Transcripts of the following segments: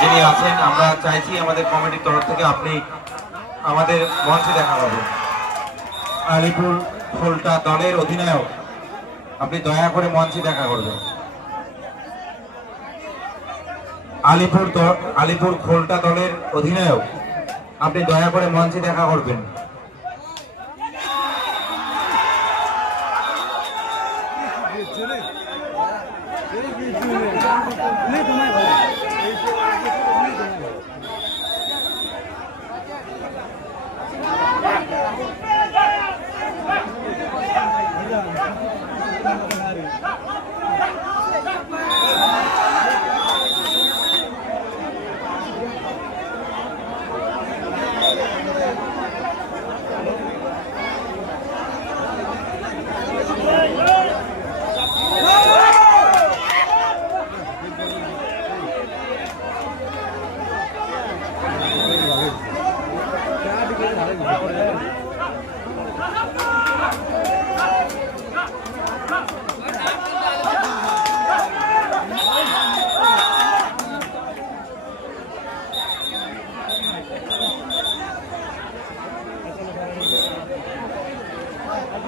যিনি আছেন, আমরা চাইছি আমাদের কমিটির তরফ থেকে আপনি আমাদের মঞ্চে দেখা পাবেন। আলিপুর খোলটা দলের অধিনায়ক, আপনি দয়া করে মঞ্চে দেখা করবেন। আলিপুর আলিপুর খোলটা দলের অধিনায়ক, আপনি দয়া করে মঞ্চে দেখা করবেন।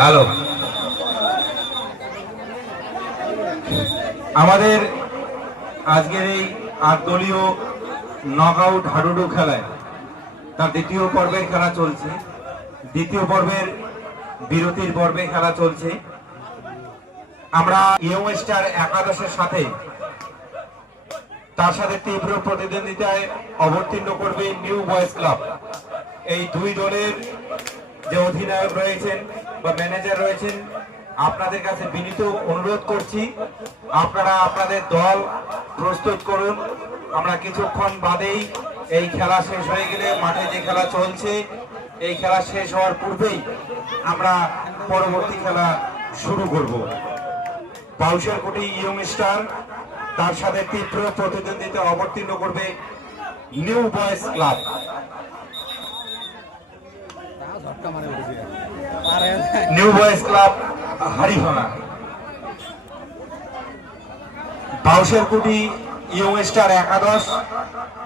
ভালো। আমাদের আজকের এই আট দলীয় নকআউট হাডুডু খেলায় তার দ্বিতীয় পর্বের খেলা চলছে। দ্বিতীয় পর্বের বিরতির পর্বে খেলা চলছে। আমরা ইয়ং স্টার একাদশের সাথে তার সাথে তীব্র প্রতিদ্বন্দ্বিতায় অবতীর্ণ করবে নিউ বয়েজ ক্লাব। এই দুই দলের যে অধিনায়ক রয়েছেন বা ম্যানেজার রয়েছেন, আপনাদের কাছে বিনীত অনুরোধ করছি, আপনারা আপনাদের দল প্রস্তুত করুন। আমরা কিছুক্ষণ বাদেই এই খেলা শেষ হয়ে গেলে, মাঠে যে খেলা চলছে, এই খেলা শেষ হওয়ার পূর্বেই আমরা পরবর্তী খেলা শুরু করব। বাউশের কোটি ইয়ং স্টার, তার সাথে তীব্র প্রতিদ্বন্দ্বিতা অবতীর্ণ করবে new boys club. New boys club Haribhanga বাউশের কুটি ইয়ং স্টার একাদশ,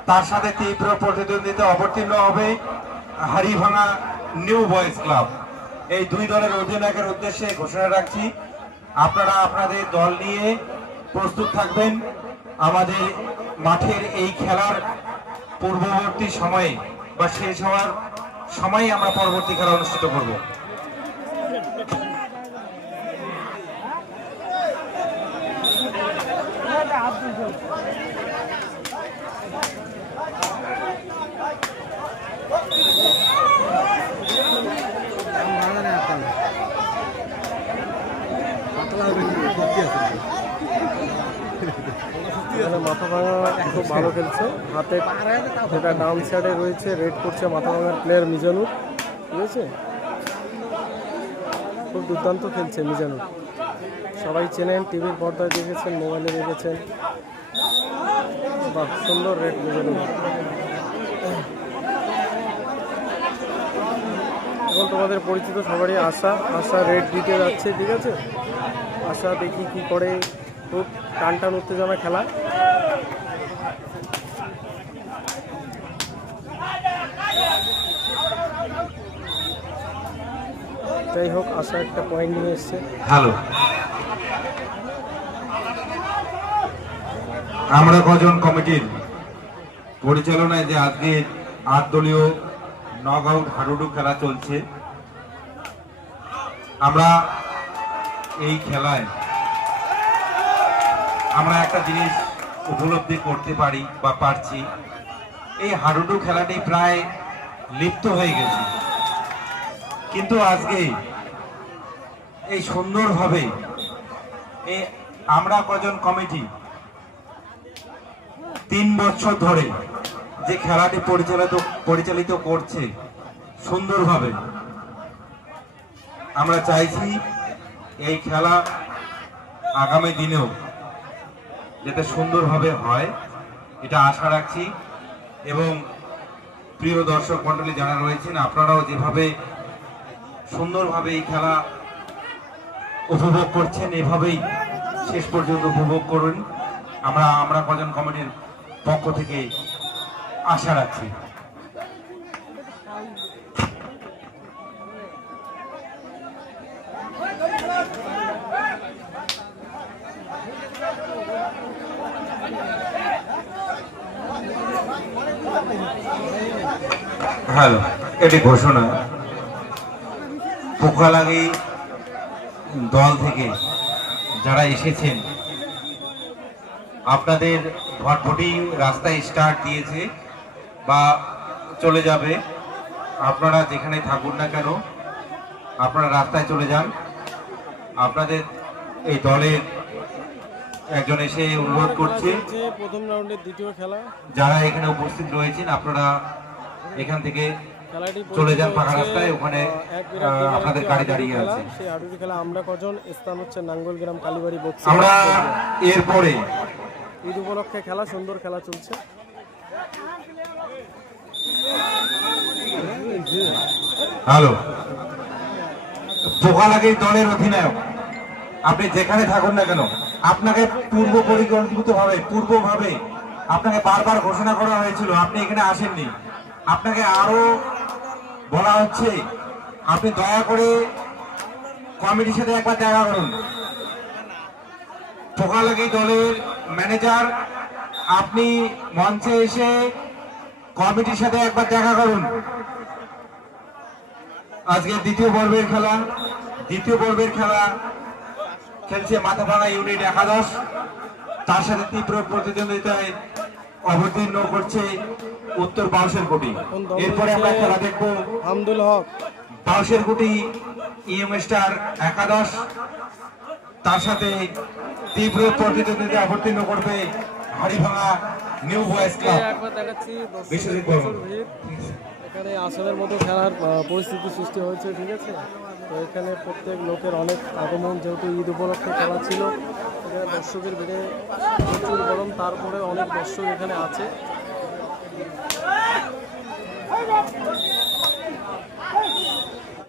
তার সাথে তীব্র প্রতিদ্বন্দ্বিতা অবতীর্ণ হবে হারিভাঙা নিউ বয়েজ ক্লাব। এই দুই দলের অধিনায়কের উদ্দেশ্যে ঘোষণা রাখছি, আপনারা আপনাদের দল নিয়ে প্রস্তুত থাকবেন। আমাদের মাঠের এই খেলার পূর্ববর্তী সময়ে বা শেষ হওয়ার সময়ে আমরা পরবর্তী খেলা অনুষ্ঠিত করব। এখানে মাথা ভাঙা খুব ভালো খেলছে। হাতে যেটা ডাউন সাইডে রয়েছে রেড করছে মাথা ভাঙার প্লেয়ার মিজানুর। ঠিক আছে? খুব দুর্দান্ত খেলছে মিজানুর। সবাই চেনেন, টিভির পর্দায় দেখেছেন, মোবাইলে দেখেছেন। বাহ, সুন্দর রেড মিজানুর। এখন তোমাদের পরিচিত সবারই আশা। আশা রেড দিতে যাচ্ছে, ঠিক আছে? আশা দেখি কি করে খুব টান টান উত্তেজনা খেলা। যাই হোক, আশা একটা পয়েন্ট নিয়ে এসছে। ভালো। আমরা কজন কমিটির পরিচালনায় যে আজকে আট দলীয় নক আউট হাডুডু খেলা চলছে, আমরা এই খেলায় আমরা একটা জিনিস উপলব্ধি করতে পারি বা পারছি। এই হাডুডু খেলাটি প্রায় লিপ্ত হয়ে গেছে। কিন্তু আজকে এই সুন্দরভাবে এই আমরা কজন কমিটি তিন বছর ধরে যে খেলাটি পরিচালিত পরিচালিত করছে সুন্দরভাবে, আমরা চাইছি এই খেলা আগামী দিনেও যাতে সুন্দরভাবে হয়, এটা আশা রাখছি। এবং প্রিয় দর্শক মণ্ডলী যারা রয়েছেন, আপনারাও যেভাবে সুন্দরভাবে এই খেলা উপভোগ করছেন, এভাবেই শেষ পর্যন্ত উপভোগ করুন। আমরা আমরা কজন কমিটির পক্ষ থেকে আশা রাখছি। হ্যালো এটি ঘোষণা। পোকালাগি দল থেকে যারা এসেছেন আপনাদের ভটভটি রাস্তায় স্টার্ট দিয়েছে বা চলে যাবে। আপনারা যেখানে থাকুন না কেন আপনারা রাস্তায় চলে যান। আপনাদের এই দলের একজন এসে অনুরোধ করছে। প্রথম রাউন্ডের দ্বিতীয় খেলা। যারা এখানে উপস্থিত রয়েছেন আপনারা এখান থেকে চলে যান হচ্ছে, রাস্তায়, ওখানে, আপনাদের গাড়ি দাঁড়িয়ে। আছে। সেই হাডুডু খেলা আমরা কজন স্থান হচ্ছে নাঙ্গলগ্রাম কালীবাড়ি বক্সি আমরা এরপরে ঈদ উপলক্ষে খেলা সুন্দর খেলা চলছে। হ্যালো। পোকালাগি দলের অধিনায়ক। আপনি যেখানে থাকুন না কেন আপনাকে পূর্ব পরিকল্পিত ভাবে পূর্বভাবে আপনাকে বারবার ঘোষণা করা হয়েছিল আপনি এখানে আসেননি। আপনাকে আরও বলা হচ্ছে, আপনি দয়া করে কমিটির সাথে একবার দেখা করুন। পোকালাগি দলের ম্যানেজার, আপনি মঞ্চে এসে কমিটির সাথে একবার দেখা করুন। আজকে দ্বিতীয় পর্বের খেলা, দ্বিতীয় পর্বের খেলা খেলছে মাথাভাঙা ইউনিট একাদশ। তার সাথে তীব্র প্রতিদ্বন্দ্বিতায় অবতীর্ণ করছে উত্তর বাউসের গুটি। এরপরে আমরা খেলা দেখব হামদুল হক। বাউসের কোটি ইএম স্টার একাদশ। তার সাথে তীব্র প্রতিদ্বন্দ্বিতা অবতীর্ণ করবে হাড়িভাঙা নিউ বয়েজ ক্লাব। বিশ্বজিৎ এখানে আসনের মতো খেলার পরিস্থিতি সৃষ্টি হয়েছে ঠিক আছে? তো এখানে প্রত্যেক লোকের অনেক আগমন যেহেতু ঈদ উপলক্ষে খেলা ছিল এখানে দর্শকের ভিড়ে প্রচুর গরম তারপরে অনেক দর্শক এখানে আছে। Evet.